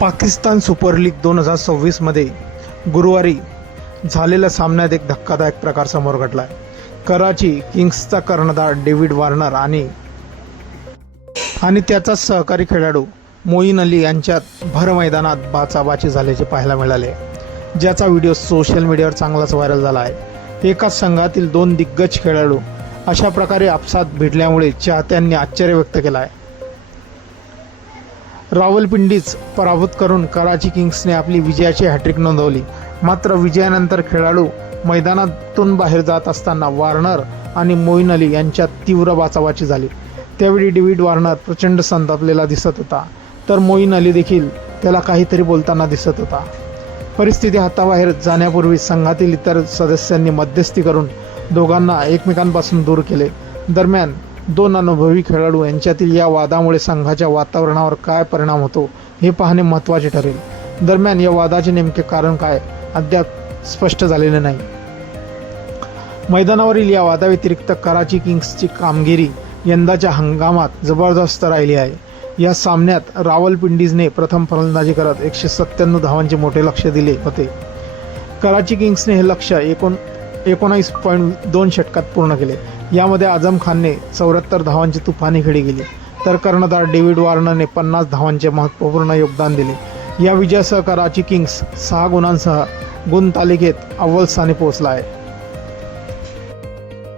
Pakistan super league 2026 मध्ये गुरुवारी झालेल्या सामन्यात एक धक्कादायक प्रकार समोर घडला आहे। कराची किंग्सचा कर्णधार डेव्हिड वॉर्नर आणि त्याचा सहकारी खेळाडू मोईन अली यांच्यात भर मैदानात बाचाबाची झाल्याचे पाहायला मिळाले, ज्याचा व्हिडिओ सोशल मीडियावर चांगलाच व्हायरल झाला आहे। एकाच संघातील दोन दिग्गज खेळाडू अशा प्रकारे आपसात भिडल्यामुळे चाहत्यांनी आश्चर्य व्यक्त केलं आहे। रावलपिंडीच पराभूत करून कराची किंग्सने आपली विजयाची हॅट्रिक नोंदवली। मात्र विजयानंतर खेळाडू मैदानातून बाहेर जात असताना वॉर्नर आणि मोईन अली यांच्यात तीव्र बाचाबाची झाली। त्यावेळी डेव्हिड वॉर्नर प्रचंड संतापलेला दिसत होता, तर मोईन अली देखील त्याला काहीतरी बोलताना दिसत होता। परिस्थिती हाताबाहेर जाण्यापूर्वी संघातील इतर सदस्यांनी मध्यस्थी करून दोघांना एकमेकांपासून दूर केले। दरम्यान दोन अनुभवी खेळाडू यांच्यातील या वादामुळे संघाच्या वातावरणावर काय परिणाम होतो हे पाहणे महत्त्वाचे ठरेल। दरम्यान या वादाचे नेमके कारण काय अद्याप स्पष्ट झालेले नाही। मैदानावरील या वादाव्यतिरिक्त कराची किंग्सची कामगिरी यंदाच्या हंगामात जबरदस्त राहिली आहे। या सामन्यात रावलपिंडीजने प्रथम फलंदाजी करत 197 धावांचे मोठे लक्ष्य दिले होते। कराची किंग्सने हे लक्ष्य 19.2 षटकात पूर्ण केले। यामध्ये आझम खानने 74 धावांची तुफानी खेळी केली, तर कर्णधार डेव्हिड वॉर्नरने 50 धावांचे महत्त्वपूर्ण योगदान दिले। या विजयासह कराची किंग्स 6 गुणांसह गुण तालिकेत अव्वल स्थानी पोहोचला आहे।